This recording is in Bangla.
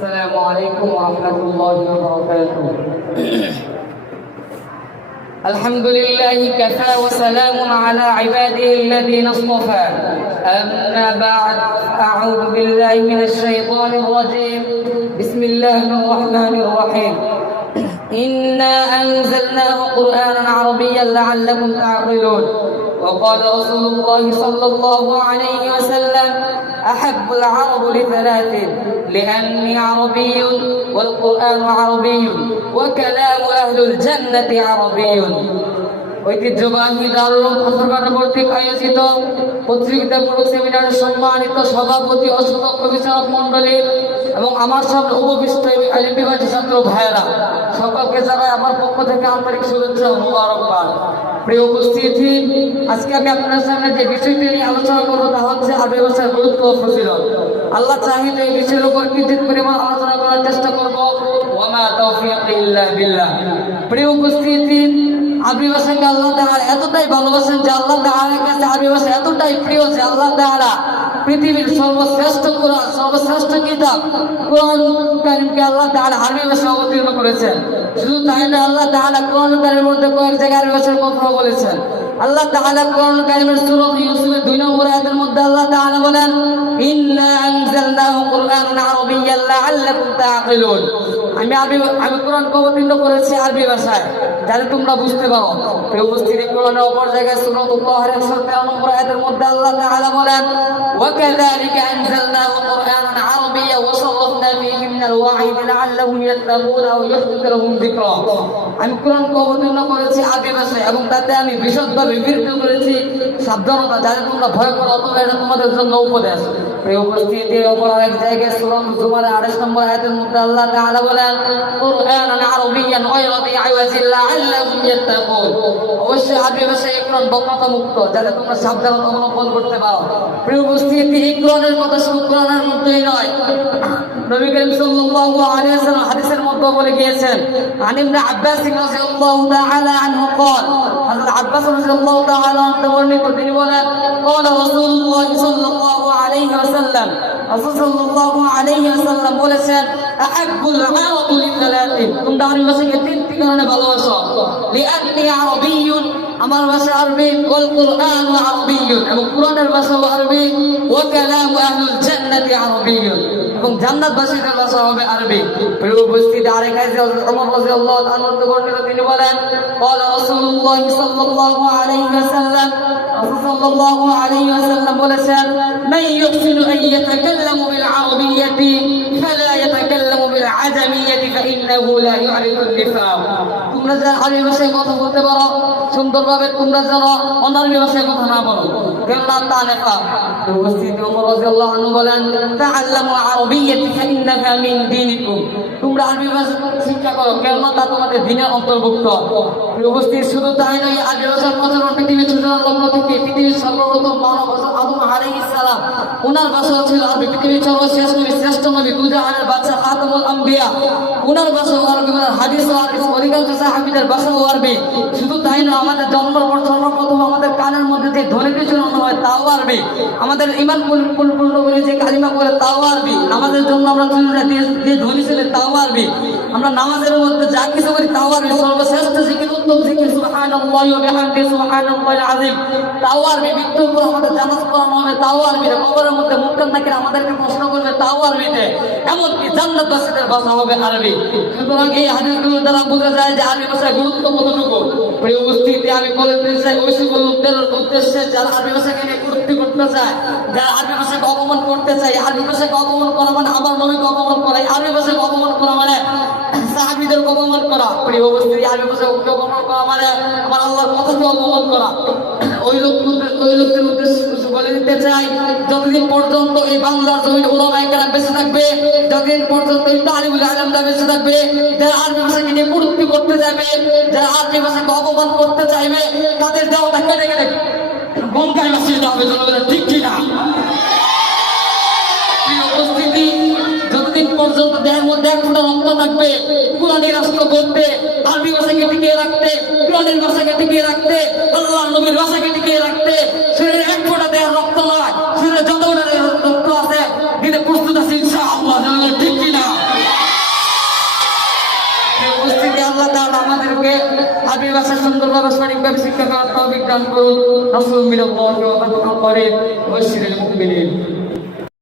السلام عليكم ورحمة الله وبركاته. الحمد لله كفى وسلام على عباده الذين اصطفى. أما بعد، أعوذ بالله من الشيطان الرجيم. بسم الله الرحمن الرحيم. إنا أنزلناه قرآنا عربيا لعلكم تعقلون. وقال رسول الله صلى الله عليه وسلم: أحب العرب لثلاث: لأني عربي والقرآن عربي وكلام أهل الجنة عربي. ঐতিহ্যবাহী দারুল আফরকান কর্তৃক আয়োজিত পত্রিকামূলক সেমিনারের সম্মানিত সভাপতি ও সদস্য বিচারক মণ্ডলী এবং আমার সামনে উপবিষ্ট আলিম বিভাগের ছাত্র ভাইয়েরা, সকলকে জানাই আমার পক্ষ থেকে আন্তরিক শুভেচ্ছা ও মোবারকবাদ। প্রিয় উপস্থিতি, আজকে আমি আপনার সামনে যে বিষয়টি নিয়ে আলোচনা করবো তা হচ্ছে আরবি ভাষার গুরুত্ব ও ফজিলত। আল্লাহ চাহিলে এই বিষয়ের উপর কিঞ্চিত পরিমাণ আলোচনা করার চেষ্টা করবো। ওয়া মা তাওফীকি ইল্লা বিল্লাহ। প্রিয় উপস্থিতি, আরবি ভাষাকে আল্লাহ তাআলা এতটাই ভালোবাসেন যে আল্লাহ তাআলার কাছে আরবি ভাষা এতটাই প্রিয় যে আল্লাহ তাআলা পৃথিবীর সর্বশ্রেষ্ঠ কোরআন, সর্বশ্রেষ্ঠ কিতাব কোরআন কারীমকে আল্লাহ তাআলা আরবি ভাষায় অবতীর্ণ করেছেন। শুধু তাই না, আল্লাহ তাআলা কোরআন কারীমের মধ্যে কয়েক জায়গায় আরবি ভাষার কথা বলেছেন। আল্লাহ তাআলা কোরআন কারীমের সূরা ইউসুফের 2 নম্বর আয়াতের মধ্যে আল্লাহ তাআলা বলেন: ইন্না আনজালনাহু কুরআনান আরাবিয়্যান লাআল্লাকুম তাআকিলুন। আমি কোরআনকে অবতীর্ণ করেছি আরবি ভাষায় যাতে তোমরা বুঝতে পারো। এই উপস্থিতি কোরআনের অপর জায়গায় সূরা আত-তাহার 113 নম্বর আয়াতের মধ্যে আল্লাহ তাআলা বলেন: ওয়া কাযালিকা আনজালনাহু কুরআনান আরাবিয়্যান ওয়া সাররাফনা ফীহি মিনাল ওয়াঈদ লাআল্লাহুম ইয়াত্তাকুনা আও ইয়াহদারু লাহুম যিকরা। আমি কোরআনকে অবতীর্ণ করেছি আরবি ভাষায় এবং তাতে আমি বিশদভাবে বিবৃত করেছি সাবধানতা যাতে তোমরা ভয় করো, অথবা এটা তোমাদের জন্য উপদেশ। এই উপস্থিতি অপর এক জায়গায় সূরা জুমারের 28 নম্বর আয়াতের মধ্যে আল্লাহ তাআলা বলেন: কুরআনান আরাবিয়্যান গায়রা যী আওয়াজিন লাআল্লাহুম ইয়াত্তাকুন। অবশ্যই আরবি ভাষায় কোরআন বক্রতা মুক্ত যাতে তোমরা সাবধানতা অবলম্বন করতে পারো। প্রিয় উপস্থিতি, এই কোরআনের কথা শুধু কোরআনের মধ্যেই নয়, নবী করিম সাল্লাল্লাহু আলাইহি ওয়াসাল্লাম হাদিসের মধ্যে বলে গিয়েছেন। আন ইবনে আব্বাস রাদিয়াল্লাহু তাআলা আনহু قال হযরত আব্বাস রাদিয়াল্লাহু তাআলা আনহু বর্ণিত, তিনি বলেন: قال رسول الله صلى الله عليه وسلم রাসূল সাল্লাল্লাহু আলাইহি ওয়াসাল্লাম বলেছেন: আহাব্বুল আরাবু লিসালাতিন। তোমরা আরবি ভাষাকে তিনটি কারণে ভালোবাসো। লিআন্নী আরাবিয়্যুন, আমার ভাষা আরবি, ওয়াল কুরআনু আরাবিয়্যুন, এবং কোরআনের ভাষা আরবি, ওয়া কালামু আহলুল জান্নাতি আরাবিয়্যুন, এবং জান্নাতবাসীদের ভাষা হবে আরবি। প্রিয় উপস্থিতি, আরেক হাদিসে ওমর রাদিয়াল্লাহু তাআলা আনহু বর্ণিত, তিনি বলেন: قال رسول الله صلى الله عليه وسلم রাসূল সাল্লাল্লাহু আলাইহি ওয়াসাল্লাম বলেছেন: মান ইউহসিনু আন ইয়াতাকাল্লামু বিল আরাবিয়্যাতি ফালা ইয়াতাকাল্লামু বিল আজামিয়্যাতি ফাইন্নাহু লা ইউরিফুন নিফাক। তোমরা যারা আরবি ভাষায় কথা বলতে পারো সুন্দরভাবে, তোমরা যেন অনারবি ভাষায় কথা না বলো, কেননা তা নিফাক। উপস্থিতি ওমর রাদিয়াল্লাহু আনহু বলেন: তাআল্লামু আরাবিয়্যাতি ফাইন্নাহা মিন দীনিকুম। তোমরা আরবি ভাষা শিক্ষা করো, কেননা তা তোমাদের দ্বীনের অন্তর্ভুক্ত। উপস্থিত, শুধু তাই নয়, আরবি ভাষার প্রচলন পৃথিবীর সূচনার লগ্ন থেকে পৃথিবীর সর্বপ্রথম মানব আদম আলাইহিস সালাম, ওনার ভাষা ছিল আরবি। পৃথিবীর সর্বশেষ নবী, শ্রেষ্ঠ নবী, দুজাহানের বাদশা খাতামুল আম্বিয়া, ওনার ভাষা আরবি। হাদিস ও হাদিস অধিকাংশ সাহাবীদের ভাষা আরবি। শুধু তাই নয়, আমাদের জন্মের পর সর্বপ্রথম আমাদের কানের মধ্যে যে ধ্বনিটি শোনানো হয় তাও আরবি। আমাদের ঈমান পূর্ণ করে যে কালিমা করে তাও আরবি। আমাদের জন্য আমরা যে ধ্বনি ছিল তাও আরবি। আমরা নামাজের মধ্যে যা কিছু করি তাও আরবি। সর্বশ্রেষ্ঠ জিকির, উত্তম জিকির সুবহানাল্লাহি ওয়া বিহামদিহি সুবহানাল্লাহিল আযীম, তাও আরবি। মৃত্যুর পর আমাদের জানাজা পড়ানো হবে তাও আরবিতে। কবরের মধ্যে মুনকার নাকির আমাদেরকে প্রশ্ন করবে তাও আরবিতে। এমনকি জান্নাতবাসীদের ভাষা হবে আরবি। সুতরাং এই হাদিসগুলো দ্বারা বোঝা যায় যে আরবি ভাষার গুরুত্ব কতটুকু। প্রিয় উপস্থিতি, আমি বলতে চাই ওই সকল লোকদের উদ্দেশ্যে যারা আরবি ভাষাকে নিয়ে কুরুক্তি করতে চায়, যারা আরবি ভাষাকে অপমান করতে চায়। আরবি ভাষাকে অপমান করা মানে আমার নবীকে অপমান করা। আরবি ভাষাকে অপমান করা মানে সাহাবীদেরকে অপমান করা। প্রিয় উপস্থিতি, আরবি ভাষাকে অপমান করা মানে আমার আল্লাহর কথাকে অপমান করা। ওই লোকদের উদ্দেশ্যে বলে দিতে চাই, যতদিন পর্যন্ত এই বাংলার জমিন উলামায়ে কেরাম বেঁচে থাকবে, যতদিন পর্যন্ত এই তালিবুল ইলমরা বেঁচে থাকবে, যারা আরবি ভাষাকে নিয়ে কুরুক্তি করতে যাবে, যারা আরবি ভাষাকে অপমান করতে চাইবে, তাদের দেওয়াটা কেটে কেটে গঙ্গায় ভাসিয়ে দেওয়া হবে। ঠিক কিনা? প্রিয় উপস্থিতি, যতদিন পর্যন্ত দেহের মধ্যে এক ফোঁটা রক্ত থাকবে, কোরআনের রাষ্ট্র করতে, আরবি ভাষাকে টিকিয়ে রাখতে, কোরআনের ভাষাকে টিকিয়ে রাখতে, আল্লাহর নবীর ভাষাকে টিকিয়ে রাখতে, শরীরে এক ফোঁটা দেহের রক্ত নয়, শরীরে যতটা রক্ত আছে দিতে প্রস্তুত আছে ইনশাআল্লাহ। ঠিক কিনা? থেকে আল্লাহ তাআলা আমাদেরকে আরবি ভাষা সুন্দরভাবে সঠিকভাবে শিক্ষা করার তৌফিক দান করুন। রাসূল মিনাল্লাহি ওয়া বারাকাতুহু করে ওয়াশিরুল মুমিনিন।